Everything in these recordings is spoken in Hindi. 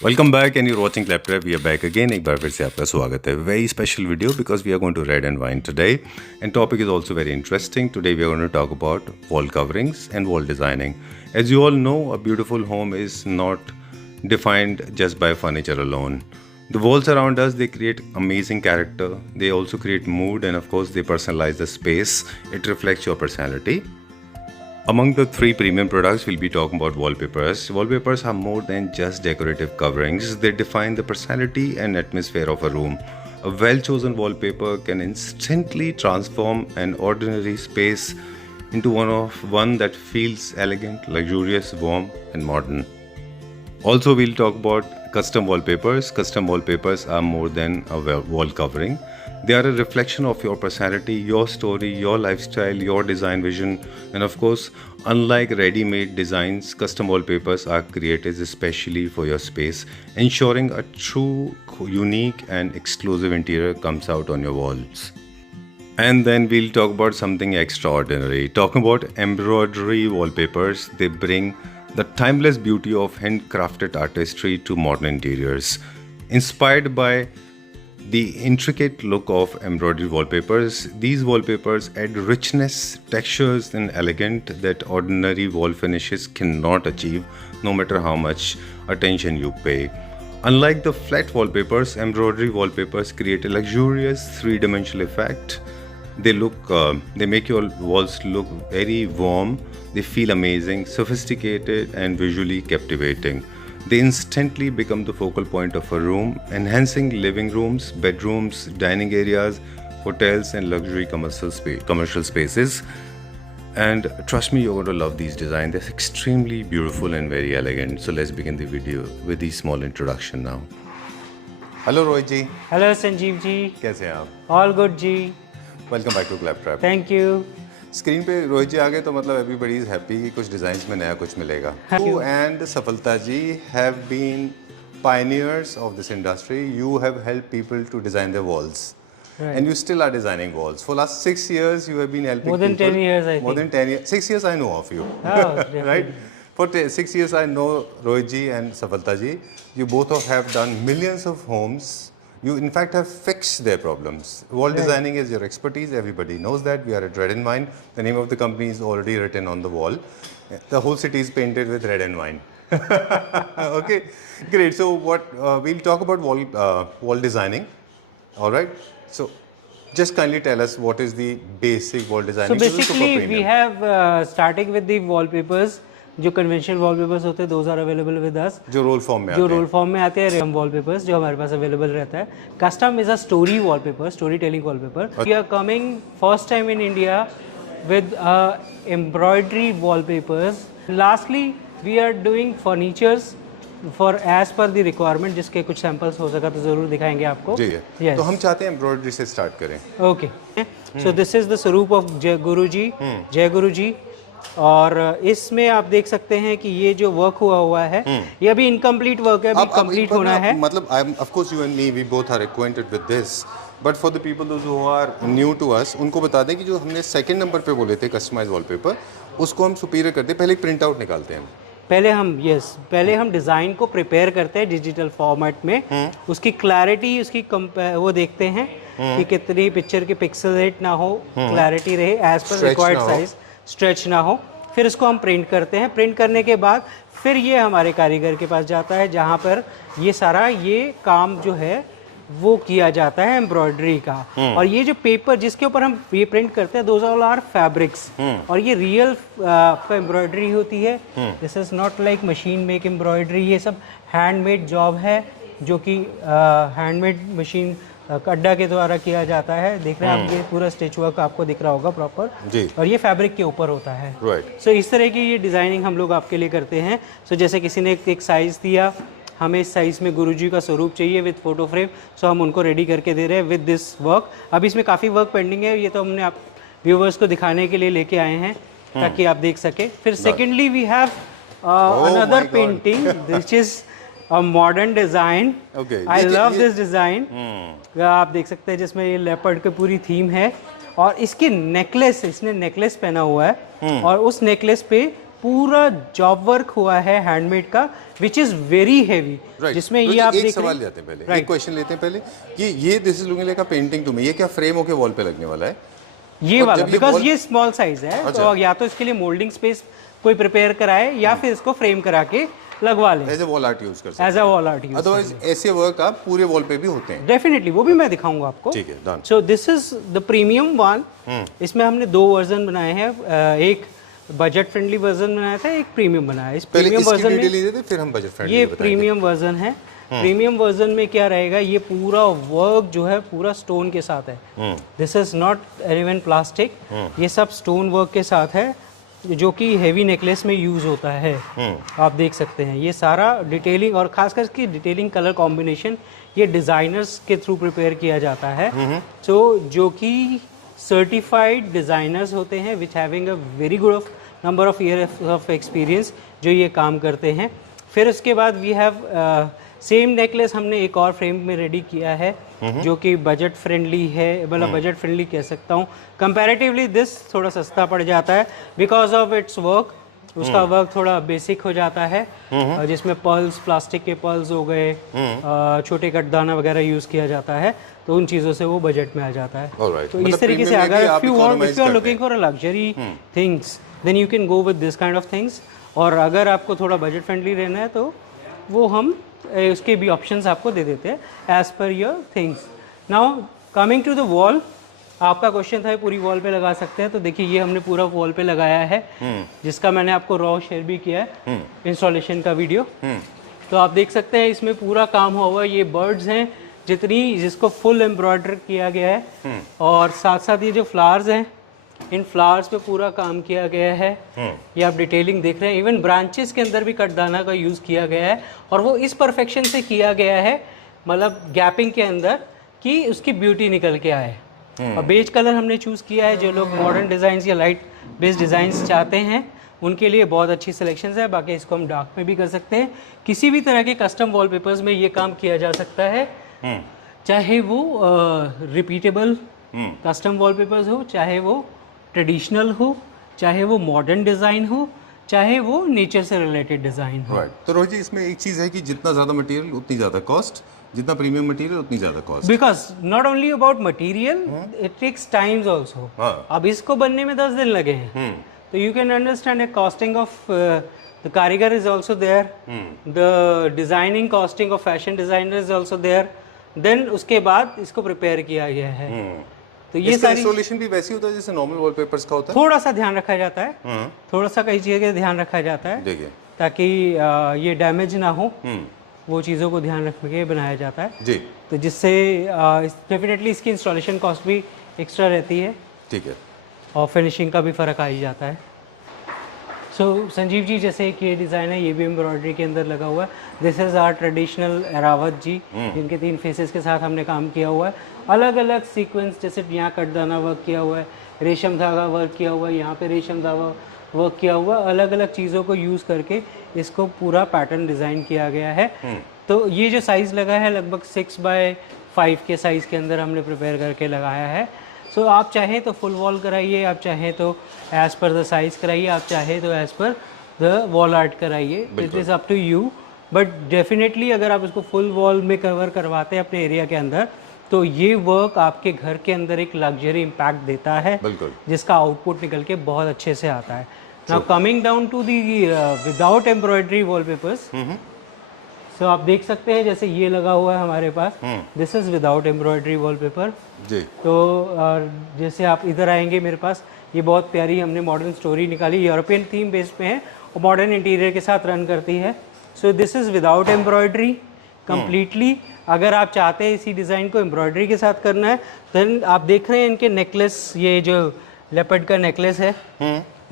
Welcome back and you're watching Claptrap. We are back again. एक बार फिर से आपका स्वागत है. Very special video because we are going to red and wine today. And topic is also very interesting. Today we are going to talk about wall coverings and wall designing. As you all know, a beautiful home is not defined just by furniture alone. The walls around us, they create amazing character. They also create mood and of course they personalize the space. It reflects your personality. Among the three premium products, we'll be talking about wallpapers. Wallpapers are more than just decorative coverings. They define the personality and atmosphere of a room. A well-chosen wallpaper can instantly transform an ordinary space into one that feels elegant, luxurious, warm, and modern. Also, we'll talk about custom wallpapers. Custom wallpapers are more than a wall covering. They are a reflection of your personality, your story, your lifestyle, your design vision, and of course, unlike ready-made designs, custom wallpapers are created especially for your space, ensuring a true, unique, and exclusive interior comes out on your walls. And then we'll talk about something extraordinary. Talking about embroidery wallpapers, they bring the timeless beauty of handcrafted artistry to modern interiors. Inspired by the intricate look of embroidery wallpapers, these wallpapers add richness, textures, and elegance that ordinary wall finishes cannot achieve, no matter how much attention you pay. Unlike the flat wallpapers, embroidery wallpapers create a luxurious three-dimensional effect. They make your walls look very warm. They feel amazing, sophisticated, and visually captivating. They instantly become the focal point of a room, enhancing living rooms, bedrooms, dining areas, hotels, and luxury commercial spaces. And trust me, you're going to love these designs. They're extremely beautiful and very elegant. So let's begin the video with the small introduction now. Hello Rohit ji. Hello Sanjeev ji. कैसे हैं आप? All good ji. Welcome back to Claptrap. Thank you. Screen पे रोहित जी आ गए तो मतलब एवरीबॉडी इज हैप्पी कि कुछ डिजाइन्स में नया कुछ मिलेगा. You and सफलता जी have been pioneers of this industry. You have helped people to design their walls. Right. And you still are designing walls. For last 6 years, you have been helping More than people. 10 years, I think. More than 10 years. 6 years I know of you. Oh, definitely. Right? For 6 years I know Rohit ji and Safalta ji. You both have done millions of homes. You in fact have fixed their problems. Wall designing is your expertise. Everybody knows that. We are at Red and Wine. The name of the company is already written on the wall. The whole city is painted with red and wine. Okay, great. So we'll talk about wall designing. All right. So just kindly tell us what is the basic wall designing. So basically we have starting with the wallpapers. जो कन्वेंशनल वॉलपेपर्स होते हैं those are available with us, जो रोल फॉर्म में आते हैं रेम वॉलपेपर्स जो हमारे पास अवेलेबल रहता है. Custom is a story wallpaper, story telling wallpaper. We are coming first time in India with embroidery wallpapers. Lastly we are doing furnitures for as per the requirement, जिसके कुछ सैंपल्स हो सका तो जरूर दिखाएंगे आपको. जी yes. तो हम चाहते हैं एम्ब्रॉयडरी से स्टार्ट करें. Okay, so this is the स्वरूप ऑफ जय गुरु जी. और इसमें आप देख सकते हैं कि ये जो वर्क हुआ है ये अभी इनकम्प्लीट वर्क है, अभी कंप्लीट होना है. मतलब I am of course you and me we both are acquainted with this, but for the people those who are new to us, उनको बता दें कि जो हमने सेकंड नंबर पे बोले थे कस्टमाइज वॉलपेपर, उसको हम सुपीरियर करते हैं. पहले एक प्रिंट आउट निकालते हैं. पहले हम डिज़ाइन को प्रिपेयर करते हैं डिजिटल फॉर्मेट में. उसकी क्लैरिटी, उसकी वो देखते हैं कि कितनी पिक्चर के पिक्सल रेट ना हो, क्लैरिटी रहे as per required size, stretch ना हो. फिर इसको हम प्रिंट करते हैं. प्रिंट करने के बाद फिर ये हमारे कारीगर के पास जाता है जहाँ पर ये सारा ये काम जो है वो किया जाता है एम्ब्रॉयडरी का. और ये जो पेपर जिसके ऊपर हम ये प्रिंट करते हैं दोज ऑल आर फैब्रिक्स. और ये रियल आपका एम्ब्रॉयडरी होती है. This is not like machine make embroidery. ये सब हैंडमेड जॉब है जो कि हैंडमेड मशीन अड्डा के द्वारा किया जाता है. देख रहे हैं आप, ये पूरा स्टिच वर्क आपको दिख रहा होगा प्रॉपर. और ये फैब्रिक के ऊपर होता है. सो इस तरह की ये डिज़ाइनिंग हम लोग आपके लिए करते हैं. सो जैसे किसी ने एक साइज़ दिया, हमें इस साइज़ में गुरुजी का स्वरूप चाहिए विद फोटो फ्रेम, सो हम उनको रेडी करके दे रहे हैं विद दिस वर्क. अभी इसमें काफ़ी वर्क पेंडिंग है. ये तो हमने आप व्यूवर्स को दिखाने के लिए लेके आए हैं ताकि आप देख सके. फिर secondly we have another painting which is a modern design. Okay. I love this design. आप देख सकते हैं जिसमें ये लेपर्ड की पूरी थीम है और इसकी नेकलेस, इसने नेकलेस पहना हुआ है और उस नेकलेस पे पूरा जॉब वर्क हुआ है हैंडमेड का, विच इज वेरी हैवी, जिसमें ये आप एक देख सवाल लेते हैं पहले, एक क्वेश्चन लेते हैं पहले कि ये this is looking like a painting to me, ये क्या फ्रेम होके वॉल पे लगने वाला है? ये वाला बिकॉज ये स्मॉल साइज है, तो या तो इसके लिए मोल्डिंग स्पेस कोई प्रिपेयर कराए या फिर इसको फ्रेम करा के लगवा ले, as a wall art use कर सकते हैं, as a wall art use. Otherwise ऐसे वर्क आप पूरे वॉल पे भी होते हैं। डेफिनेटली, वो भी मैं दिखाऊंगा आपको। ठीक है, done. So this is the premium one. इसमें हमने 2 वर्जन बनाए हैं, एक बजट फ्रेंडली वर्जन बनाया था, एक प्रीमियम बनाया है। इस प्रीमियम वर्जन में फिर हम बजट फ्रेंडली ये प्रीमियम वर्जन है। प्रीमियम वर्जन में क्या रहेगा, ये पूरा वर्क जो है पूरा स्टोन के साथ है। This is not even plastic, ये सब स्टोन वर्क के साथ है, जो कि हेवी नेकलेस में यूज होता है। आप देख सकते हैं ये सारा डिटेलिंग, और खासकर इसकी डिटेलिंग कलर कॉम्बिनेशन ये डिजाइनर्स के थ्रू प्रिपेयर किया जाता है। सो जो कि सर्टिफाइड डिजाइनर्स होते हैं, which having a very good number of year of experience, जो ये काम करते हैं। फिर उसके बाद वी हैव सेम नेकलेस हमने एक और फ्रेम में रेडी किया है, जो कि बजट फ्रेंडली है, मतलब बजट फ्रेंडली कह सकता हूँ। कंपैरेटिवली दिस थोड़ा सस्ता पड़ जाता है बिकॉज ऑफ इट्स वर्क, उसका वर्क थोड़ा बेसिक हो जाता है, जिसमें पर्ल्स, प्लास्टिक के पर्ल्स हो गए, छोटे कटदाना वगैरह यूज किया जाता है, तो उन चीज़ों से वो बजट में आ जाता है। तो इस तरीके से अगर if you are looking for a luxury things then you can go with this kind of things, और अगर आपको थोड़ा बजट फ्रेंडली रहना है तो वो हम उसके भी ऑप्शंस आपको दे देते हैं as per your things. Now coming to the wall, आपका क्वेश्चन था पूरी वॉल पे लगा सकते हैं, तो देखिए ये हमने पूरा वॉल पे लगाया है, जिसका मैंने आपको रॉ शेयर भी किया है इंस्टॉलेशन का वीडियो। तो आप देख सकते हैं इसमें पूरा काम हुआ है, ये बर्ड्स हैं जिसको फुल एम्ब्रॉयडर किया गया है, और साथ साथ ये जो फ्लावर्स हैं, इन फ्लावर्स पे पूरा काम किया गया है। ये आप डिटेलिंग देख रहे हैं, इवन ब्रांचेस के अंदर भी कटदाना का यूज़ किया गया है, और वो इस परफेक्शन से किया गया है, मतलब गैपिंग के अंदर, कि उसकी ब्यूटी निकल के आए। और बेज कलर हमने चूज़ किया है, जो लोग मॉडर्न डिज़ाइंस या लाइट बेस्ड डिज़ाइंस चाहते हैं उनके लिए बहुत अच्छी सिलेक्शन है। बाकी इसको हम डार्क में भी कर सकते हैं, किसी भी तरह के कस्टम वॉलपेपर्स में ये काम किया जा सकता है, चाहे वो रिपीटेबल कस्टम वॉलपेपर्स हो, चाहे वो ट्रेडिशनल हो, चाहे वो मॉडर्न डिज़ाइन हो, चाहे वो नेचर से रिलेटेड डिज़ाइन हो। तो रोहित जी, इसमें एक चीज़ है कि जितना ज़्यादा मटेरियल उतनी ज़्यादा कॉस्ट, जितना प्रीमियम मटेरियल उतनी ज़्यादा cost, because not only about material, it takes times also. अब इसको बनने में 10 दिन लगे हैं, तो you can understand the costing of the कारीगर is also there, the designing costing of fashion designer is also there, then उसके बाद इसको प्रिपेयर किया गया है। तो ये सारी इंस्टॉलेशन भी वैसे होता है जैसे नॉर्मल वॉलपेपर्स का होता है, थोड़ा सा ध्यान रखा जाता है, थोड़ा सा कई चीज़ों का ध्यान रखा जाता है, देखिए, ताकि ये डैमेज ना हो, वो चीज़ों को ध्यान रख के बनाया जाता है जी। तो जिससे डेफिनेटली इसकी इंस्टॉलेशन कॉस्ट भी एक्स्ट्रा रहती है, ठीक है, और फिनिशिंग का भी फ़र्क आ ही जाता है। सो संजीव जी, जैसे कि ये डिज़ाइन है, ये भी एम्ब्रॉयडरी के अंदर लगा हुआ है। This is our traditional Airavat ji, जिनके 3 फेसेस के साथ हमने काम किया हुआ है। अलग अलग सीक्वेंस, जैसे यहाँ कटदाना वर्क किया हुआ है, रेशम धागा वर्क किया हुआ है, यहाँ पे रेशम धागा वर्क किया हुआ, अलग अलग चीज़ों को यूज़ करके इसको पूरा पैटर्न डिज़ाइन किया गया है। तो ये जो साइज़ लगा है लगभग 6x5 के साइज़ के अंदर हमने प्रिपेयर करके लगाया है। सो आप चाहें तो फुल वॉल कराइए, आप चाहें तो एज़ पर द साइज़ कराइए, आप चाहें तो as per the wall art कराइए, it is up to you. But definitely अगर आप इसको फुल वॉल में कवर करवाते हैं अपने एरिया के अंदर, तो ये वर्क आपके घर के अंदर एक लग्जरी इम्पैक्ट देता है, जिसका आउटपुट निकल के बहुत अच्छे से आता है। Now coming down to the without embroidery wallpapers, so आप देख सकते हैं जैसे ये लगा हुआ है हमारे पास, this is without embroidery wallpaper जी। तो जैसे आप इधर आएंगे मेरे पास, ये बहुत प्यारी हमने मॉडर्न स्टोरी निकाली, यूरोपियन थीम बेस पे है और मॉडर्न इंटीरियर के साथ रन करती है। So this is without embroidery completely. अगर आप चाहते हैं इसी डिज़ाइन को एम्ब्रॉयडरी के साथ करना है, देन आप देख रहे हैं इनके नेकलेस, ये जो लेपर्ड का नेकलेस है,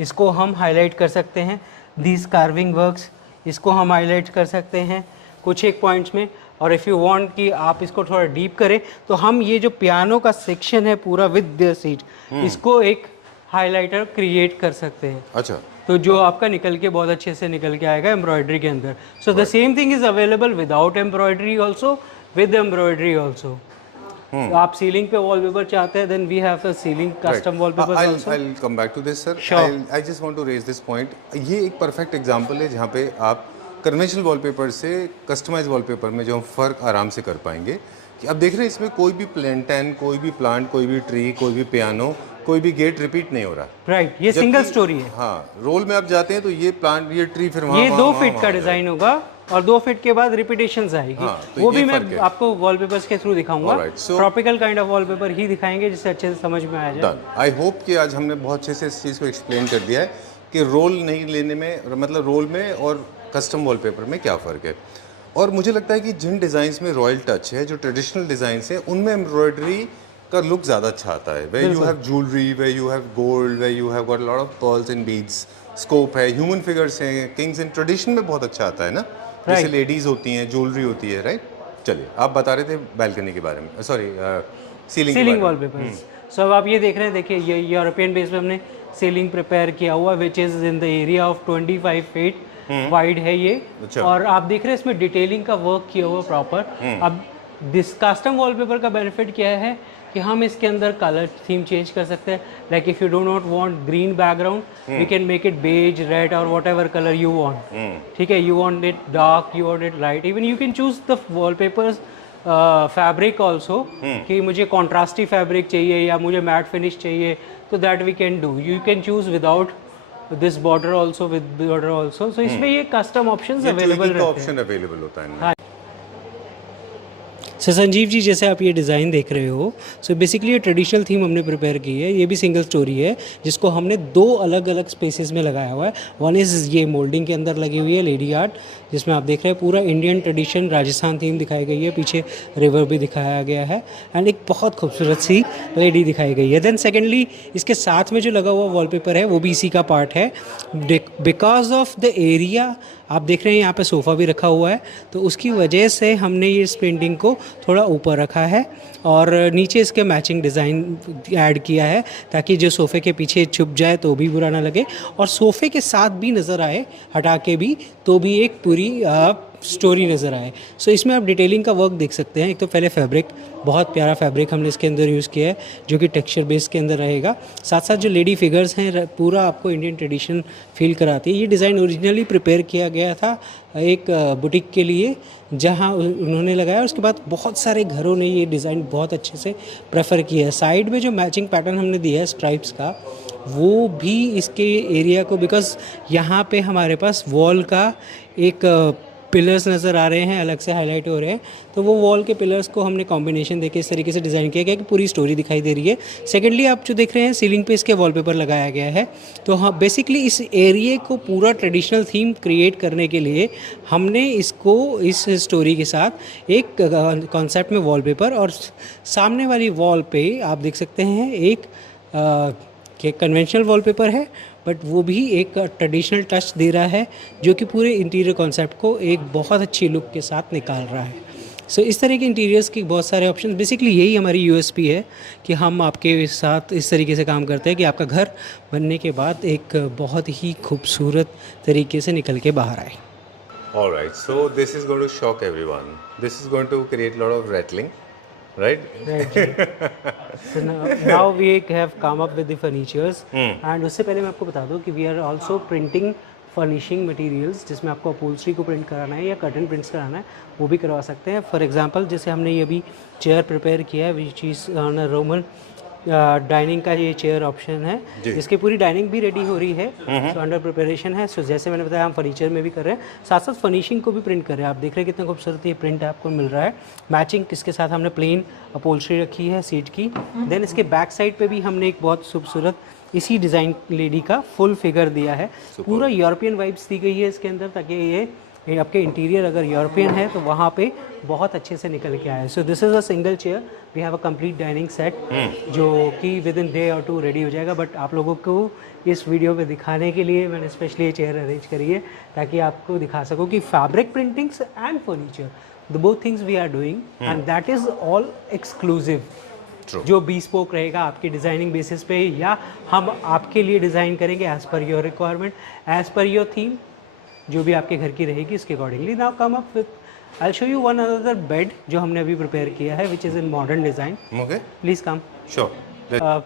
इसको हम हाईलाइट कर सकते हैं। दीज कार्विंग वर्क्स, इसको हम हाईलाइट कर सकते हैं कुछ एक पॉइंट्स में। और इफ़ यू वांट कि आप इसको थोड़ा डीप करें, तो हम ये जो पियानो का सेक्शन है पूरा विद द सीट, इसको एक हाइलाइटर क्रिएट कर सकते हैं। अच्छा, तो जो आपका निकल के बहुत अच्छे से निकल के आएगा एम्ब्रॉयडरी के अंदर। So the same thing is available without embroidery also, with embroidery also. आप सीलिंग पे वॉलपेपर चाहते हैं, then we have a ceiling custom wallpaper also. I'll come back to this, sir. Sure. I just want to raise this point. ये एक परफेक्ट एग्जांपल है जहाँ पे आप कन्वेंशनल वॉलपेपर से कस्टमाइज वॉलपेपर में जो हम फ़र्क आराम से कर पाएंगे कि अब देख रहे हैं इसमें कोई भी प्लेंटन, कोई भी प्लांट, कोई भी ट्री, कोई भी पियानो, कोई भी गेट रिपीट नहीं हो रहा। राइट, ये सिंगल स्टोरी है। हाँ, रोल में आप जाते हैं तो ये प्लांट, ये ट्री, फिर वहाँ ये वहाँ, 2 वहाँ, फीट वहाँ का हो डिजाइन होगा और 2 फीट के बाद रिपीटेशंस आएगी। हाँ, तो वो ये भी मैं फर्क है। आपको वॉलपेपर्स के थ्रू दिखाऊंगा। Alright, so- tropical kind of wallpaper ही दिखाएंगे जिससे अच्छे से समझ में आ जाए। डन। आई होप कि आज हमने बहुत अच्छे से इस चीज़ को एक्सप्लेन कर दिया है कि रोल नहीं लेने में, मतलब रोल में और कस्टम वॉलपेपर में क्या फ़र्क है। और मुझे लगता है कि जिन डिज़ाइंस में रॉयल टच है, जो ट्रेडिशनल डिज़ाइंस हैं, उनमें एम्ब्रॉयडरी का लुक ज़्यादा अच्छा आता है। Way you have jewellery, way you have gold, way you have got lot of pearls and beads, scope है, ह्यूमन फिगर्स हैं, किंग्स इन ट्रेडिशन में बहुत अच्छा आता है ना, जैसे लेडीज़ होती हैं, ज्वेलरी होती है, राइट। चलिए, आप बता रहे थे बैल्कनी के बारे में, सॉरी सीलिंग वॉलपेपर। सो अब आप ये देख रहे हैं, देखिए ये यूरोपियन बेस पे हमने सीलिंग प्रिपेयर किया हुआ, which is in the area of 25 feet wide है ये। अच्छा। और आप देख रहे हैं इसमें डिटेलिंग का वर्क किया हुआ प्रॉपर। अब दिस कस्टम वॉलपेपर का बेनिफिट क्या है कि हम इसके अंदर कलर थीम चेंज कर सकते हैं। Like if you do not want green background, we can make it beige, red और whatever colour you want. ठीक है, you want it dark, you want it light, even you can choose the wallpapers fabric also, कि मुझे कॉन्ट्रास्टी फैब्रिक चाहिए या मुझे मैट फिनिश चाहिए, तो that we can do. You can choose without this border also, with border also. So इसमें ये कस्टम ऑप्शंस अवेलेबल रहते हैं। ऑप्शन अवेलेबल होता है। हाँ। सो संजीव जी, जैसे आप ये डिज़ाइन देख रहे हो, सो बेसिकली ये ट्रेडिशनल थीम हमने प्रिपेयर की है। ये भी सिंगल स्टोरी है जिसको हमने 2 अलग अलग स्पेसेस में लगाया हुआ है। वन इज़ ये मोल्डिंग के अंदर लगी हुई है लेडी आर्ट, जिसमें आप देख रहे हैं पूरा इंडियन ट्रेडिशन राजस्थान थीम दिखाई गई है, पीछे रिवर भी दिखाया गया है एंड एक बहुत खूबसूरत सी लेडी दिखाई गई है। देन सेकेंडली इसके साथ में जो लगा हुआ वॉलपेपर है वो भी इसी का पार्ट है। बिकॉज ऑफ द एरिया आप देख रहे हैं यहाँ पे सोफ़ा भी रखा हुआ है, तो उसकी वजह से हमने ये इस पेंटिंग को थोड़ा ऊपर रखा है और नीचे इसके मैचिंग डिज़ाइन ऐड किया है ताकि जो सोफ़े के पीछे छुप जाए तो भी बुरा ना लगे और सोफ़े के साथ भी नज़र आए हटा के भी, तो भी एक पूरी स्टोरी नज़र आए। सो इसमें आप डिटेलिंग का वर्क देख सकते हैं। एक तो पहले फैब्रिक, बहुत प्यारा फैब्रिक हमने इसके अंदर यूज़ किया है जो कि टेक्सचर बेस के अंदर रहेगा। साथ साथ जो लेडी फिगर्स हैं पूरा आपको इंडियन ट्रेडिशन फील कराती है। ये डिज़ाइन ओरिजिनली प्रिपेयर किया गया था एक बुटीक के लिए जहां उन्होंने लगाया, उसके बाद बहुत सारे घरों ने ये डिज़ाइन बहुत अच्छे से प्रेफर किया है। साइड में जो मैचिंग पैटर्न हमने दिया है स्ट्राइप्स का, वो भी इसके एरिया को, बिकॉज यहाँ पे हमारे पास वॉल का एक पिलर्स नज़र आ रहे हैं, अलग से हाईलाइट हो रहे हैं, तो वो वॉल के पिलर्स को हमने कॉम्बिनेशन देके इस तरीके से डिज़ाइन किया गया कि पूरी स्टोरी दिखाई दे रही है। सेकेंडली आप जो देख रहे हैं सीलिंग पे इसके वॉलपेपर लगाया गया है, तो हाँ बेसिकली इस एरिए को पूरा ट्रेडिशनल थीम क्रिएट करने के लिए हमने इसको इस स्टोरी के साथ एक कॉन्सेप्ट में वॉलपेपर और सामने वाली वॉल पे आप देख सकते हैं एक कन्वेंशनल वॉलपेपर है, बट वो भी एक ट्रेडिशनल टच दे रहा है जो कि पूरे इंटीरियर कॉन्सेप्ट को एक बहुत अच्छी लुक के साथ निकाल रहा है। सो इस तरह के इंटीरियर्स की बहुत सारे ऑप्शन, बेसिकली यही हमारी यूएसपी है कि हम आपके साथ इस तरीके से काम करते हैं कि आपका घर बनने के बाद एक बहुत ही खूबसूरत तरीके से निकल के बाहर आए। Alright, so this is going to shock everyone. This is going to create a lot of rattling, right? So now we have come up with the furnitures and उससे पहले मैं आपको बता दूं कि we are also printing furnishing materials, जिसमें आपको अपहोल्स्ट्री को प्रिंट कराना है या कर्टन प्रिंट्स कराना है वो भी करवा सकते हैं। फॉर एग्जांपल जैसे हमने ये अभी चेयर प्रिपेयर किया है which is on Roman dining का ये चेयर ऑप्शन है, इसकी पूरी डाइनिंग भी रेडी हो रही है, सो अंडर प्रिपरेशन है। सो जैसे मैंने बताया हम फर्नीचर में भी कर रहे हैं, साथ साथ फर्निशिंग को भी प्रिंट कर रहे हैं। आप देख रहे हैं कितना खूबसूरत ये प्रिंट आपको मिल रहा है। मैचिंग इसके साथ हमने प्लेन अपहोल्स्ट्री रखी है सीट की। देन इसके बैक साइड पे भी हमने एक बहुत खूबसूरत इसी डिज़ाइन लेडी का फुल फिगर दिया है। पूरा यूरोपियन वाइब्स दी गई है इसके अंदर, ताकि ये आपके इंटीरियर अगर यूरोपियन है तो वहाँ पे बहुत अच्छे से निकल के आए। So this is a single chair, we have a complete dining set जो कि विद इन डे और 2 रेडी हो जाएगा। बट आप लोगों को इस वीडियो पे दिखाने के लिए मैंने स्पेशली ये चेयर अरेंज करी है ताकि आपको दिखा सकूँ कि fabric printings and furniture the both things we are doing and that is all exclusive. जो bespoke रहेगा आपकी डिज़ाइनिंग बेसिस पे, या हम आपके लिए डिज़ाइन करेंगे as per your requirement, as per your theme, जो भी आपके घर की रहेगी इसके accordingly. Now come up with I show you one another bed जो हमने अभी प्रिपेयर किया है, which is in modern design. Okay, please come. Sure.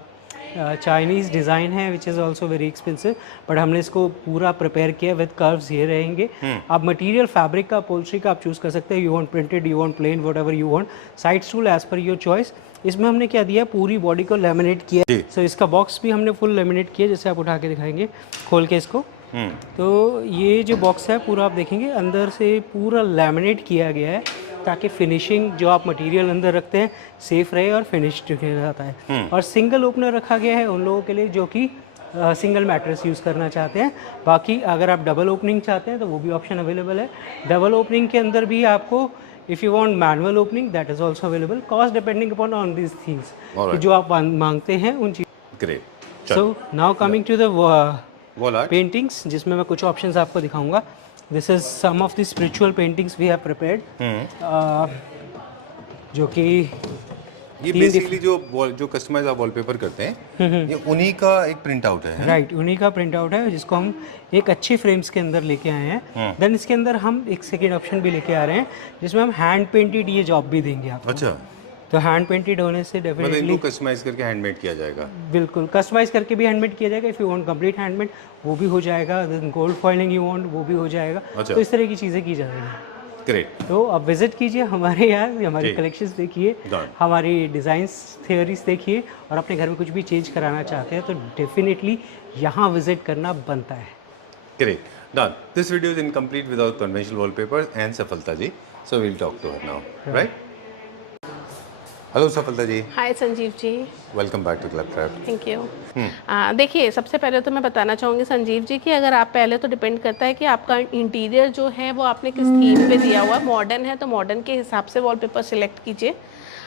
Chinese design है which is also very expensive, but हमने इसको पूरा प्रिपेयर किया विद कर्व्स ये रहेंगे. आप मटेरियल फैब्रिक का, पोल्ट्री का आप चूज़ कर सकते हैं. You want printed, you want plain, whatever you want. Side stool as per your choice. इसमें हमने क्या दिया, पूरी बॉडी को लेमिनेट किया. सो इसका बॉक्स भी हमने फुल लेमिनेट किया, जैसे आप उठा के दिखाएंगे खोल के इसको. तो ये जो बॉक्स है पूरा आप देखेंगे अंदर से पूरा लेमिनेट किया गया है, ताकि फिनिशिंग जो आप मटेरियल अंदर रखते हैं सेफ रहे और फिनिश्ड रहता है. और सिंगल ओपनर रखा गया है उन लोगों के लिए जो कि सिंगल मैट्रेस यूज़ करना चाहते हैं. बाकी अगर आप डबल ओपनिंग चाहते हैं तो वो भी ऑप्शन अवेलेबल है. डबल ओपनिंग के अंदर भी आपको if you want manual opening that is also available. Cost depending upon on this things कि जो आप मांगते हैं उन चीज़. Great. So now coming to the wall art paintings, जिसमें मैं कुछ ऑप्शंस आपको दिखाऊंगा. This is some of the spiritual paintings we have prepared, जो कि ये बेसिकली जो कस्टमाइज आप वॉलपेपर करते हैं ये उन्हीं का एक प्रिंट आउट है. राइट, उन्हीं का प्रिंट आउट है जिसको हम एक अच्छी फ्रेम्स के अंदर लेके आए हैं. देन इसके अंदर हम एक सेकेंड ऑप्शन भी लेके आ रहे हैं जिसमें हम हैंड पेंटेड ये जॉब भी देंगे आपको. अच्छा, तो हैंड पेंटेड होने से मतलब डेफिनेटली इनको कस्टमाइज करके हैंडमेड किया जाएगा. बिल्कुल कस्टमाइज करके भी हैंडमेड किया जाएगा. If you want complete handmade वो भी हो जाएगा. Then gold foiling you want वो भी हो जाएगा. अच्छा. तो इस तरह की चीज़ें की जाएंगी. ग्रेट. तो आप विजिट कीजिए हमारे यहाँ, हमारी कलेक्शंस देखिए, हमारी डिज़ाइंस थियोरीज देखिए, और अपने घर में कुछ भी चेंज कराना चाहते हैं तो डेफिनेटली यहाँ विजिट करना बनता है. Great. Done. This video is incomplete without conventional wallpaper and Safalta ji. So we'll talk to her now. Right? Hello Safalta ji. Hi Sanjeev ji. Welcome back to Club Craft. Thank you. देखिए, सबसे पहले तो मैं बताना चाहूँगी संजीव जी कि अगर आप पहले तो डिपेंड करता है कि आपका इंटीरियर जो है वो आपने किस थीम पे दिया हुआ है. मॉडर्न है तो मॉडर्न के हिसाब से वॉलपेपर सिलेक्ट कीजिए.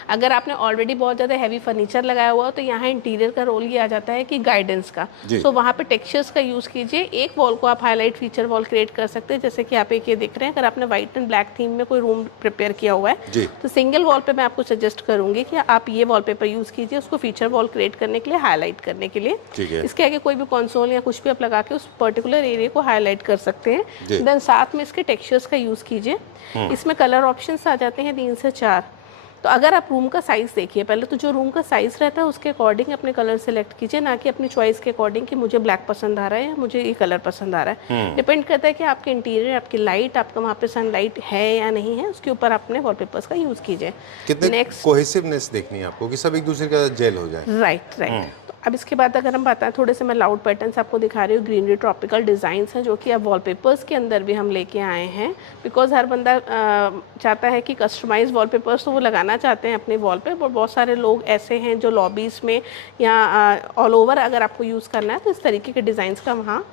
अगर आपने ऑलरेडी बहुत ज़्यादा हैवी फर्नीचर लगाया हुआ हो तो यहाँ इंटीरियर का रोल ये आ जाता है कि गाइडेंस का. सो वहाँ पे टेक्सचर्स का यूज़ कीजिए. एक वॉल को आप हाईलाइट फीचर वॉल क्रिएट कर सकते हैं, जैसे कि आप एक ये देख रहे हैं. अगर आपने वाइट एंड ब्लैक थीम में कोई रूम प्रिपेयर किया हुआ है तो सिंगल वॉल पे मैं आपको सजेस्ट करूँगी कि आप ये वॉलपेपर यूज़ कीजिए उसको फीचर वॉल क्रिएट करने के लिए, हाईलाइट करने के लिए. इसके आगे कोई भी कंसोल या कुछ भी आप लगा के उस पर्टिकुलर एरिया को हाईलाइट कर सकते हैं. देन साथ में इसके टेक्सचर्स का यूज़ कीजिए. इसमें कलर ऑप्शंस आ जाते हैं 3 से 4. तो अगर आप रूम का साइज़ देखिए, पहले तो जो रूम का साइज़ रहता है उसके अकॉर्डिंग अपने कलर सेलेक्ट कीजिए, ना कि अपनी चॉइस के अकॉर्डिंग कि मुझे ब्लैक पसंद आ रहा है या मुझे ये कलर पसंद आ रहा है. डिपेंड करता है कि आपके इंटीरियर, आपकी लाइट, आपका वहाँ पे सनलाइट है या नहीं है, उसके ऊपर अपने वॉलपेपर्स का यूज़ कीजिए. कितने कोहेसिवनेस देखनी है आपको कि सब एक दूसरे का जेल हो जाए. राइट. तो अब इसके बाद अगर हम बताएं, थोड़े से मैं लाउड पैटर्न्स आपको दिखा रही हूँ. ग्रीनरी ट्रॉपिकल डिज़ाइंस हैं जो कि अब वॉलपेपर्स के अंदर भी हम लेके आए हैं, बिकॉज हर बंदा चाहता है कि कस्टमाइज वॉलपेपर्स तो वो लगाना चाहते हैं अपने वॉल पे. बहुत सारे लोग ऐसे हैं जो लॉबीज़ में या ऑल ओवर अगर आपको यूज़ करना है तो इस तरीके के डिज़ाइंस का वहाँ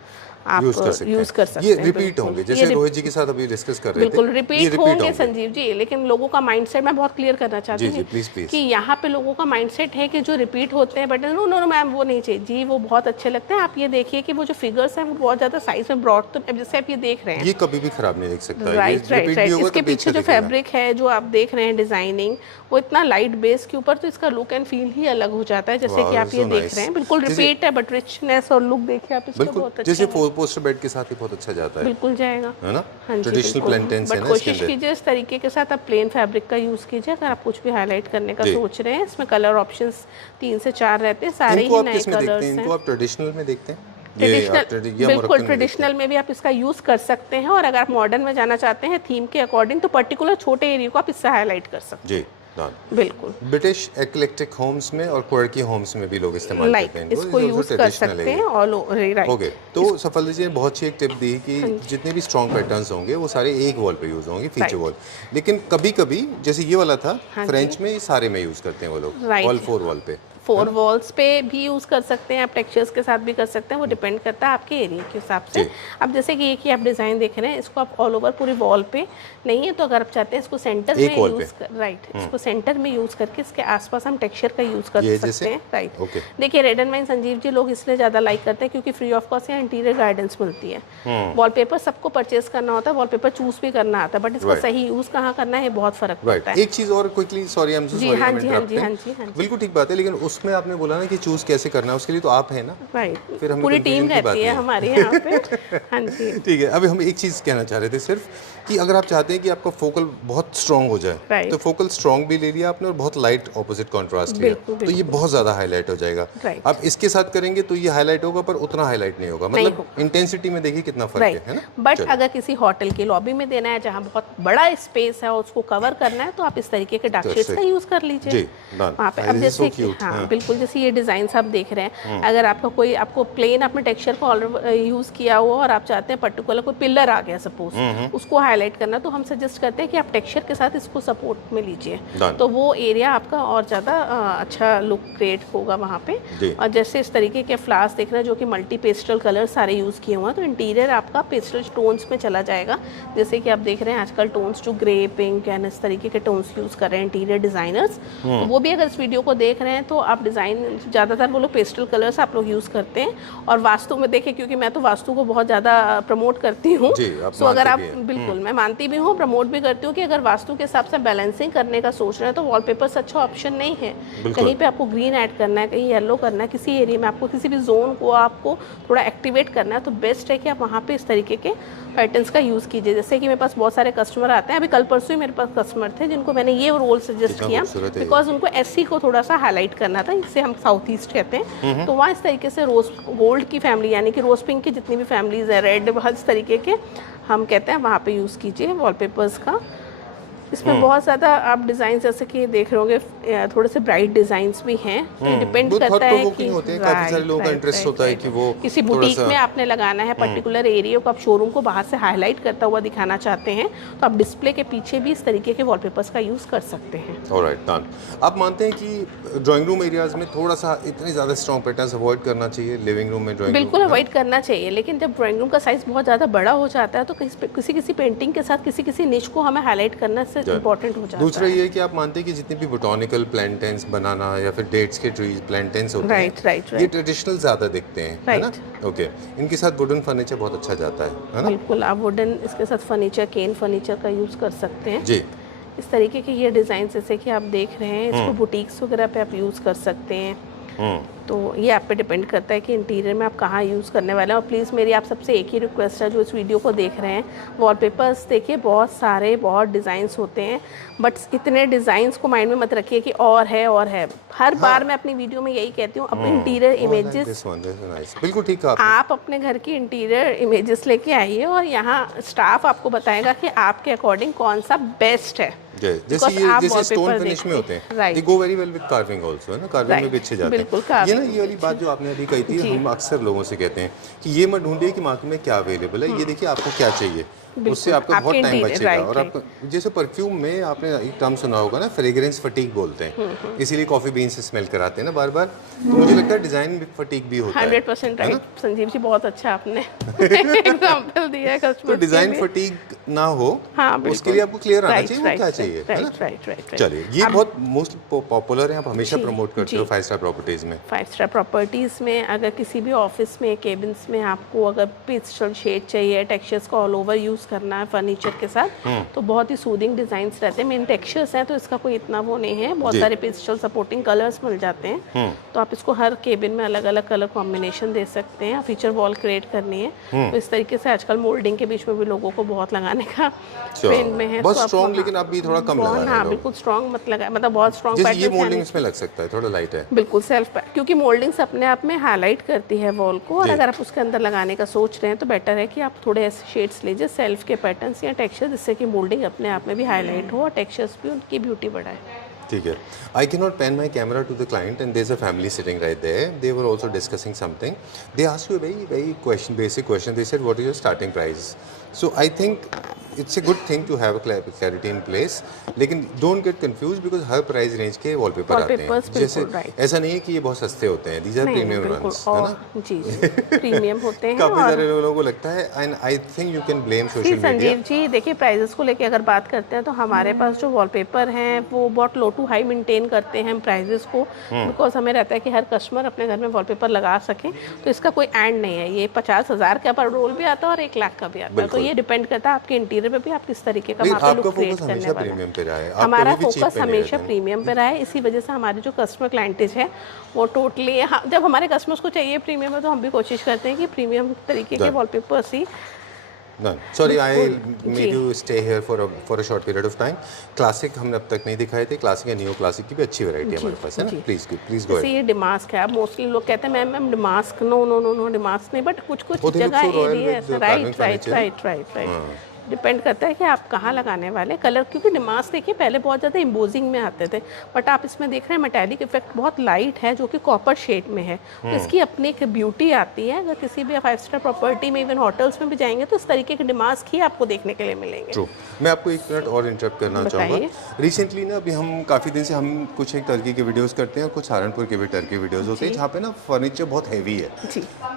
आप यूज कर सकते हैं. ये रिपीट होंगे, जैसे रोहित जी के साथ अभी डिस्कस कर रहे थे. बिल्कुल रिपीट होंगे संजीव जी, लेकिन लोगों का माइंडसेट मैं बहुत क्लियर करना चाहती हूँ कि यहाँ पे लोगों का माइंडसेट है कि जो रिपीट होते हैं, बट नो नो मैम वो नहीं चाहिए जी, वो बहुत अच्छे लगते हैं. आप ये देखिए कि वो जो फिगर्स हैं वो बहुत ज़्यादा साइज में ब्रॉड, तो जैसे आप ये देख रहे हैं ये कभी भी खराब नहीं दिख सकता. राइट. इसके पीछे जो फैब्रिक है जो आप देख रहे हैं डिजाइनिंग, वो इतना लाइट बेस के ऊपर, तो इसका लुक एंड फील ही अलग हो जाता है. जैसे कि आप ये देख रहे हैं बिल्कुल रिपीट है, बट रिचनेस और लुक देखिए आप इसका बहुत अच्छा. जैसे 4 पोस्टर बेड के साथ बहुत अच्छा जाता है. बिल्कुल जाएगा, है ना. हाँ, ट्रेडिशनल प्लेनटेंस है ना. कोशिश कीजिए इस तरीके के साथ आप प्लेन फैब्रिक का यूज कीजिए. अगर आप कुछ भी हाईलाइट करने का सोच रहे हैं, इसमें कलर ऑप्शंस 3 से 4 रहते हैं, सारे ही नए कलर्स हैं. इनको आप ट्रेडिशनल में देखते हैं. बिल्कुल ट्रेडिशनल में भी आप इसका यूज कर सकते हैं, और अगर आप मॉडर्न में जाना चाहते हैं थीम के अकॉर्डिंग तो पर्टिकुलर छोटे एरिया को आप इससे हाईलाइट कर सकते हैं. बिल्कुल. ब्रिटिश एक्लेक्टिक होम्स में और क्वर्की होम्स में भी लोग इस्तेमाल करते हैं इसको यूज कर सकते हैं ऑल ओवर. राइट. ओके. तो सफलता जी ने बहुत अच्छी एक टिप दी कि जितने भी स्ट्रॉन्ग पैटर्न्स होंगे वो सारे एक वॉल पे यूज होंगे, फीचर वॉल. लेकिन कभी-कभी जैसे ये वाला था फ्रेंच में, ये सारे में यूज करते हैं वो लोग, ऑल 4 वॉल पे. 4 वॉल्स पे भी यूज़ कर सकते हैं आप, टेक्सचर्स के साथ भी कर सकते हैं, वो डिपेंड करता है आपके एरिया के हिसाब से. अब जैसे कि एक ही आप डिज़ाइन देख रहे हैं, इसको आप ऑल ओवर पूरी वॉल पे नहीं है, तो अगर आप चाहते हैं इसको सेंटर में यूज़ कर, राइट, इसको सेंटर में यूज़ करके इसके आसपास हम टेक्सचर का यूज़ कर सकते हैं. राइट. देखिए red and wine Sanjeev ji लोग इसलिए ज़्यादा लाइक करते हैं क्योंकि फ्री ऑफ कॉस्ट यहाँ इंटीरियर गाइडेंस मिलती है. वॉलपेपर सबको परचेज करना होता है, वॉलपेपर चूज भी करना आता है, बट इसका सही यूज़ कहाँ करना है बहुत फर्क पड़ता है. एक चीज़ और quickly, sorry I am so sorry, हाँ जी, बिल्कुल ठीक बात है, लेकिन उसमें आपने बोला ना कि चूज कैसे करना है, उसके लिए तो आप है ना. राइट. फिर हम पूरी टीम रहती है हमारे यहाँ पे. हाँ जी. ठीक है. अभी हम एक चीज़ कहना चाह रहे थे सिर्फ कि अगर आप चाहते हैं कि आपका फोकल बहुत स्ट्रॉन्ग हो जाए, Right. तो फोकल स्ट्रॉन्ग भी ले लिया आपने और बहुत लाइट ऑपोजिट कॉन्ट्रास्ट लिया, तो ये बहुत ज़्यादा हाईलाइट हो जाएगा। Right. आप इसके साथ करेंगे तो ये हाईलाइट होगा पर उतना हाईलाइट नहीं होगा, मतलब इंटेंसिटी में देखिए कितना फर्क है ना। बट अगर किसी होटल की लॉबी में देना है जहाँ बहुत बड़ा स्पेस है और उसको कवर करना है, तो आप इस तरीके के डार्क शेड्स का यूज कर लीजिए वहाँ पे। अब जैसे हाँ बिल्कुल, जैसे ये डिजाइन आप देख रहे हैं, अगर आपका कोई आपको प्लेन आपने टेक्सचर को ऑलरेडी यूज किया हुआ और आप चाहते हैं पर्टिकुलर कोई पिलर आ गया सपोज, उसको हाईलाइट करना, तो हम सजेस्ट करते हैं कि आप टेक्सचर के साथ इसको सपोर्ट में लीजिए, तो वो एरिया आपका और ज़्यादा अच्छा लुक क्रिएट होगा वहाँ पे। और जैसे इस तरीके के फ्लावर्स देख रहे हैं जो कि मल्टी पेस्टल कलर सारे यूज़ किए हुए हैं, तो इंटीरियर आपका पेस्टल टोन्स में चला जाएगा। जैसे कि आप देख रहे हैं आजकल टोन्स जो ग्रे, पिंक एंड इस तरीके के टोन्स यूज़ कर रहे हैं इंटीरियर डिज़ाइनर्स, तो वो भी अगर इस वीडियो को देख रहे हैं तो आप डिज़ाइन ज़्यादातर वो लोग पेस्टल कलर्स आप लोग यूज़ करते हैं। और वास्तु में देखिए, क्योंकि मैं तो वास्तु को बहुत ज़्यादा प्रमोट करती हूँ, तो अगर आप बिल्कुल, मैं मानती भी हूँ, प्रमोट भी करती हूँ कि अगर वास्तु के हिसाब से बैलेंसिंग करने का सोच रहे हैं तो वॉलपेपर्स अच्छा ऑप्शन नहीं है। कहीं पे आपको ग्रीन ऐड करना है, कहीं येलो करना है, किसी एरिया में आपको किसी भी जोन को आपको थोड़ा एक्टिवेट करना है, तो बेस्ट है कि आप वहाँ पे इस तरीके के पैटर्न्स का यूज़ कीजिए। जैसे कि मेरे पास बहुत सारे कस्टमर आते हैं, अभी कल परसों ही मेरे पास कस्टमर थे जिनको मैंने ये रोल सजेस्ट किया, बिकॉज उनको एससी को थोड़ा सा हाईलाइट करना था, जिसे हम साउथ ईस्ट कहते हैं। तो वहाँ इस तरीके से रोज गोल्ड की फैमिली, यानी कि रोज पिंक की जितनी भी फैमिलीज है, रेड, हर तरीके के हम कहते हैं वहाँ पे यूज़ कीजिए वॉलपेपर्स का। इसमें बहुत ज़्यादा आप डिज़ाइन जैसे कि देख रहे होंगे, थोड़े से ब्राइट डिज़ाइंस भी हैं, तो डिपेंड करता है कि काफी सारे लोगों का इंटरेस्ट होता है कि वो किसी बुटीक में आपने लगाना है पर्टिकुलर एरिया को, आप शोरूम को बाहर से हाईलाइट करता हुआ दिखाना चाहते हैं, तो आप डिस्प्ले के पीछे भी इस तरीके के वॉलपेपर्स का यूज़ कर सकते हैं। Alright done. आप मानते हैं कि ड्राइंग रूम एरियाज में थोड़ा सा इतने ज़्यादा स्ट्रॉन्ग पैटर्न्स अवॉइड करना चाहिए, लिविंग रूम में ड्राइंग बिल्कुल अवॉइड करना चाहिए, लेकिन जब ड्राइंग रूम का साइज बहुत ज़्यादा बड़ा हो जाता है तो किसी पेंटिंग के साथ किसी निश को हमें हाईलाइट करना से इंपॉर्टेंट हो जाता है। दूसरा ये है कि आप मानते हैं कि जितने भी बोटॉनिकल प्लांटेन्स बनाना या फिर डेट्स के ट्रीज प्लांटेन्स होते हैं, ये ट्रेडिशनल ज़्यादा दिखते हैं, है ना? ओके, इनके साथ वुडन फर्नीचर बहुत अच्छा जाता है ना? बिल्कुल, आप वुडन इसके साथ फर्नीचर, केन फर्नीचर का यूज़ कर सकते हैं जी। इस तरीके के ये डिज़ाइन जैसे कि आप देख रहे हैं, इसको बुटीक्स वगैरह पे आप यूज़ कर सकते हैं। तो ये आप पे डिपेंड करता है कि इंटीरियर में आप कहाँ यूज़ करने वाले हैं। और प्लीज़ मेरी आप सबसे एक ही रिक्वेस्ट है जो इस वीडियो को देख रहे हैं, वॉलपेपर्स देखिए बहुत सारे बहुत डिज़ाइंस होते हैं, बट इतने डिज़ाइंस को माइंड में मत रखिए कि और है। हर बार मैं अपनी वीडियो में यही कहती हूँ, अपने इंटीरियर इमेजेस, बिल्कुल ठीक है, आप अपने घर की इंटीरियर इमेजेस लेके आइए और यहाँ स्टाफ आपको बताएगा कि आपके अकॉर्डिंग कौन सा बेस्ट है। जैसे स्टोन फिनिश में होते हैं, they go very well with carving also, है ना? कार्विंग में भी अच्छे जाते हैं। ये ना, ये वाली बात जो आपने अभी कही थी, हम अक्सर लोगों से कहते हैं कि ये मत ढूंढिए कि मार्केट में क्या अवेलेबल है, ये देखिए आपको क्या चाहिए, उससे आपका बहुत टाइम बचेगा। और आपका जैसे परफ्यूम में आपने एक टर्म सुना होगा ना, फ्रेग्रेंस फटीग बोलते हैं, इसीलिए कॉफी बीन से स्मेल कराते हैं ना बार बार, तो मुझे लगता है डिजाइन फटीग भी होता है। 100% राइट संजीव जी, बहुत अच्छा आपने एग्जांपल दिया है कस्टमर। तो डिजाइन फटीग ना हो, उसके लिए आपको क्लियर आना चाहिए वो क्या चाहिए, है ना? चलिए, ये बहुत मोस्ट पॉपुलर है, आप हमेशा प्रमोट करते हो 5 स्टार प्रॉपर्टीज में। 5 स्टार प्रॉपर्टीज में अगर किसी भी ऑफिस में, केबिन्स में आपको अगर पेस्टल शेड चाहिए, टेक्सचर्स का ऑल ओवर यूज करना है फर्नीचर के साथ, तो बहुत ही सूदिंग डिजाइन्स रहते हैं। मेन टेक्सचर्स हैं तो इसका कोई इतना वो नहीं है, बहुत सारे पेस्टल सपोर्टिंग कलर्स मिल जाते हैं, तो आप इसको हर केबिन में अलग अलग कलर कॉम्बिनेशन दे सकते हैं। फीचर वॉल क्रिएट करनी है तो इस तरीके से आजकल मोल्डिंग के बीच में भी लोगों को बहुत लगाने का ट्रेंड में है। बहुत स्ट्रॉन्ग, लेकिन आप भी थोड़ा कम लगा रहे हैं। बिल्कुल स्ट्रॉन्ग मत लगाए, मतलब बहुत स्ट्रॉन्ग पैटर्न। ये मोल्डिंग इसमें लग सकता है, थोड़ा लाइट है। बिल्कुल सेल्फ, क्योंकि मोल्डिंग्स अपने आप में हाईलाइट करती है वॉल को, और अगर आप उसके अंदर लगाने का सोच रहे हैं तो बेटर है कि आप थोड़े ऐसे शेड्स लीजिए, सेल्फ के पैटर्न्स या टेक्सचर, जिससे कि मोल्डिंग अपने आप में भी हाईलाइट हो और टेक्सचर्स भी उनकी ब्यूटी बढ़ाए। ठीक है। I cannot pan my camera to the client and there's a family sitting right there. They were also discussing something. They asked you a very basic question. They said, what is your starting price? So I think it's a good thing to have a clarity in place. लेकिन don't get confused because her price range के वॉलपेपर आते हैं। जैसे ऐसा नहीं है कि ये बहुत सस्ते होते हैं। These are premium ones, है ना? जी प्रीमियम होते हैं। काफी सारे लोगों को लगता है, and I think you can blame social media. Sanjeev ji देखिए, प्राइजेस को लेके अगर बात करते हैं तो हमारे पास जो वॉलपेपर हैं वो बहुत लो टू हाई मेंटेन करते हैं हम प्राइजेस को, बिकॉज हमें रहता है कि हर कस्टमर अपने घर में वॉलपेपर लगा सके, तो इसका कोई एंड नहीं है। ये 50,000 का पर रोल भी आता है और 1 लाख का भी आता है, तो ये डिपेंड करता है आपके इंटीरियर में भी आप किस तरीके का वहाँ पे लुक क्रिएट करने वाला है। हमारा फोकस हमेशा प्रीमियम पे रहा है, इसी वजह से हमारे जो कस्टमर क्लाइंटेज है वो टोटली, जब हमारे कस्टमर्स को चाहिए प्रीमियम है तो हम भी कोशिश करते हैं कि प्रीमियम तरीके के wallpapers he Done. Sorry, I made you stay here for a short period of time. Classic हमने अब तक नहीं दिखाए थे. क्लासिक या नियो क्लासिक की भी अच्छी वैरायटी है हमारे पास, है ना? प्लीज गो जैसे ये डिमास्क है. मोस्टली लोग कहते हैं मैम डिमास्क नो डिमास्क नहीं, बट कुछ जगह एरिया है. राइट डिपेंड करता है कि आप कहाँ लगाने वाले कलर, क्योंकि डिमास्क देखिए पहले बहुत ज़्यादा इम्पोजिंग में आते थे, बट आप इसमें देख रहे हैं मेटालिक इफेक्ट बहुत लाइट है जो कि कॉपर शेड में है. तो इसकी अपनी एक ब्यूटी आती है. अगर किसी भी 5 स्टार प्रॉपर्टी में, इवन होटल्स में भी जाएंगे तो इस तरीके के डिमास्क ही आपको देखने के लिए मिलेंगे. ट्रू. मैं आपको 1 मिनट और इंटरप्ट करना चाहूँगा. रिसेंटली ना अभी हम काफ़ी दिन से हम कुछ एक टर्की के वीडियोज़ करते हैं और कुछ सहारनपुर के भी टर्की वीडियोज़ होते हैं जहाँ पे ना फर्नीचर बहुत हैवी है.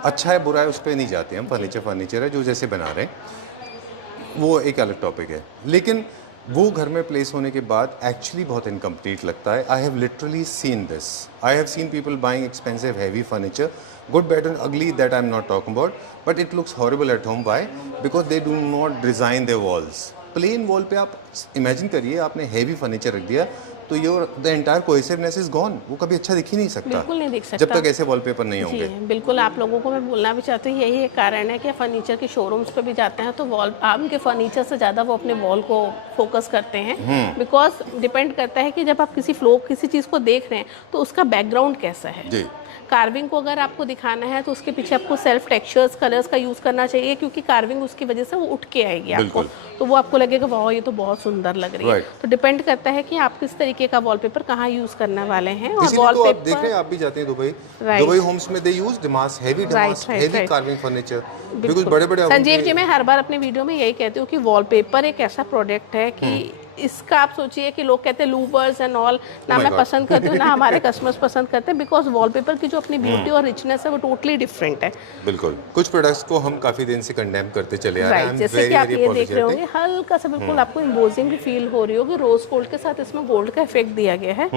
अच्छा है बुरा है उस पर नहीं जाते हम. फर्नीचर है जो जैसे बना रहे हैं वो एक अलग टॉपिक है, लेकिन वो घर में प्लेस होने के बाद एक्चुअली बहुत इनकम्प्लीट लगता है. I have literally seen this. I have seen people buying expensive heavy furniture, good bad and ugly, that I am not talking about, but it looks horrible at home. Why? Because they do not design their walls. Plain wall पे आप इमेजिन करिए आपने हैवी फर्नीचर रख दिया तो your the entire cohesiveness is gone. वो कभी अच्छा दिख ही नहीं सकता, बिल्कुल नहीं दिख सकता जब तक ऐसे वॉलपेपर नहीं होंगे. बिल्कुल. आप लोगों को मैं बोलना भी चाहती हूँ यही एक कारण है कि फर्नीचर के शोरूम्स पे भी जाते हैं तो वॉल उनके फर्नीचर से ज़्यादा वो अपने वॉल को फोकस करते हैं. बिकॉज डिपेंड करता है कि जब आप किसी चीज़ को देख रहे हैं तो उसका बैकग्राउंड कैसा है. जी. कार्विंग को अगर आपको दिखाना है तो उसके पीछे आपको सेल्फ टेक्सचर्स कलर्स का यूज़ करना चाहिए, क्योंकि कार्विंग उसकी वजह से वो उठ के आएगी आपको, तो वो आपको लगेगा वाह ये तो बहुत सुंदर लग रही है. तो डिपेंड करता है कि आप किस तरीके का वॉलपेपर कहाँ यूज़ करने वाले हैं. और वॉलपेपर तो देख रहे हैं आप भी जाते हैं दुबई होम्स में, they use damask, heavy carving furniture, because बड़े-बड़े. संजीव जी, मैं हर बार अपने वीडियो में यही कहती हूँ कि वॉलपेपर एक ऐसा प्रोडक्ट है कि इसका आप सोचिए कि लोग कहते हैं लूवर्स एंड ऑल ना, मैं पसंद करती हूँ ना हमारे कस्टमर्स पसंद करते हैं, बिकॉज वॉलपेपर की जो अपनी ब्यूटी और रिचनेस है वो टोटली डिफरेंट है. बिल्कुल. कुछ प्रोडक्ट्स को हम काफी दिन से कंडेम करते चले आ रहे हैं. जैसे कि आप ये देख रहे होंगे हल्का सा बिल्कुल आपको इम्पोजिंग भी फील हो रही होगी. रोज गोल्ड के साथ इसमें गोल्ड का इफेक्ट दिया गया है.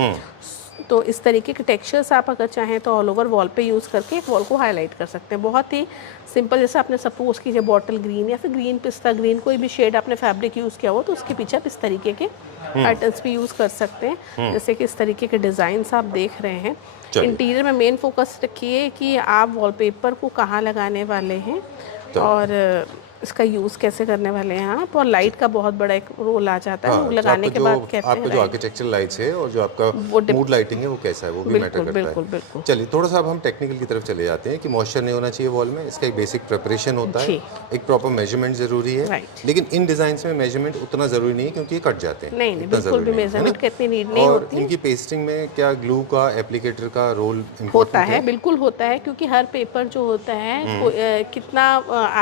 तो इस तरीके के टेक्सचर्स आप अगर चाहें तो ऑल ओवर वॉल पे यूज़ करके एक वॉल को हाईलाइट कर सकते हैं. बहुत ही सिंपल. जैसे आपने सपोज कीजिए बॉटल ग्रीन या फिर ग्रीन पिस्ता ग्रीन कोई भी शेड आपने फैब्रिक यूज़ किया हो तो उसके पीछे आप इस तरीके के पैटर्न्स भी यूज़ कर सकते हैं. जैसे कि इस तरीके के डिज़ाइंस आप देख रहे हैं. इंटीरियर में मेन फोकस रखिए कि आप वॉलपेपर को कहाँ लगाने वाले हैं और इसका यूज़ कैसे करने वाले हैं आप. और लाइट का बहुत बड़ा एक रोल आ जाता है. लगाने के बाद कहते हैं आपका जो आर्किटेक्चरल लाइट्स है और जो आपका मूड लाइटिंग है वो कैसा है वो भी मैटर करता है. बिल्कुल. चलिए थोड़ा सा अब हम टेक्निकल की तरफ चले जाते हैं कि मॉइस्चर नहीं होना चाहिए वॉल में. इसका एक बेसिक प्रिपरेशन होता है, एक प्रॉपर मेजरमेंट जरूरी है, लेकिन इन डिजाइन्स में मेजरमेंट उतना जरूरी नहीं है क्योंकि ये कट जाते हैं. नहीं बिल्कुल भी मेजरमेंट की इतनी नीड नहीं होती. इनकी पेस्टिंग में क्या ग्लू का एप्लीकेटर का रोल होता है? बिल्कुल होता है, क्योंकि हर पेपर जो होता है कितना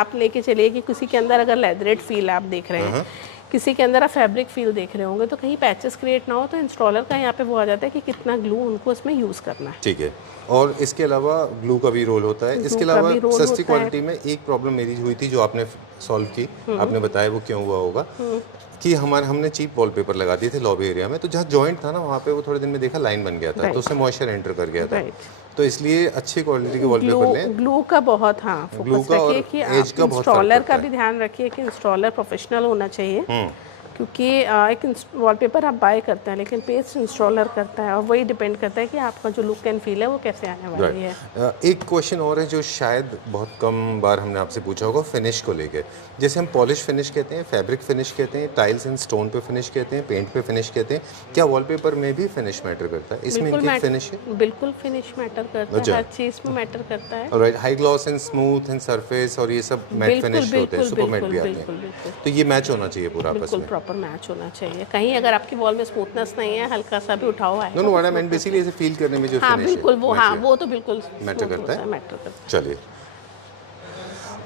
आप लेके चलिए कि किसी के अंदर अगर लेदरेट फील आप देख रहे हैं, किसी के अंदर आप फैब्रिक फील देख रहे होंगे, तो कहीं पैचेस क्रिएट ना हो तो इंस्टॉलर का यहाँ पे वो आ जाता है कि कितना ग्लू उनको इसमें यूज़ करना है. ठीक है. और इसके अलावा ग्लू का भी रोल होता है. इसके अलावा सस्ती क्वालिटी में एक प्रॉब्लम मेरी हुई थी जो आपने सॉल्व की, आपने बताया वो क्यों हुआ होगा कि हमने चीप वॉलपेपर लगा दिए थे लॉबी एरिया में, तो जहाँ जॉइंट था ना वहाँ पे वो थोड़े दिन में देखा लाइन बन गया था, तो उससे मॉइस्चर एंटर कर गया था. तो इसलिए अच्छी क्वालिटी के वॉलपेपर लें. ग्लू का बहुत फोकस रखिए कि आप इंस्टॉलर का भी ध्यान रखिए कि इंस्टॉलर प्रोफेशनल होना चाहिए, क्योंकि एक वॉलपेपर आप बाय करते हैं लेकिन पेस्ट इंस्टॉलर करता है और वही डिपेंड करता है कि आपका जो लुक एंड फील है वो कैसे आने वाली है. एक क्वेश्चन और है जो शायद बहुत कम बार हमने आपसे पूछा होगा फिनिश को लेके. जैसे हम पॉलिश फिनिश कहते हैं, फैब्रिक फिनिश कहते हैं, टाइल्स एंड स्टोन पे फिनिश कहते हैं, पेंट पे फिनिश कहते हैं, क्या वॉलपेपर में भी फिनिश मैटर करता है? इसमें इनकी फिनिश है? बिल्कुल फिनिश मैटर करता है, हर चीज़ में मैटर करता है. Alright. High gloss and smooth and surface और ये सब मैट फिनिश होते हैं, सुपर मैट भी आते हैं, तो ये मैच होना चाहिए पूरा आपस में, प्रॉपर मैच होना चाहिए. कहीं अगर आपकी वॉल में स्मूथनेस नहीं है, हल्का सा भी उठाओ है. Know what I mean basically ऐसे फील करने में जो फिनिश है, बिल्कुल वो तो बिल्कुल मैटर करता है. मैटर करता है. चलिए.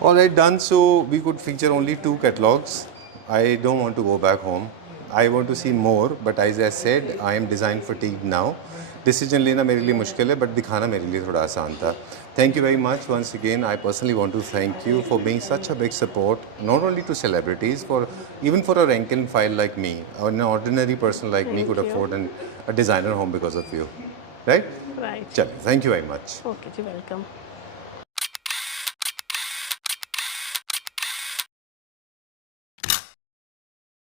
Alright, done. So we could feature only 2 catalogs. I don't want to go back home. I want to see more, but as I said, I am design fatigued now. Decision लेना मेरे लिए मुश्किल है, but दिखाना मेरे लिए थोड़ा आसान था. Thank you very much once again. I personally want to thank you for being such a big support, not only to celebrities, even for a rank and file like me, or an ordinary person like me could afford a designer home because of you. Right? Right. चलिए, thank you very much. Okay, ji, welcome.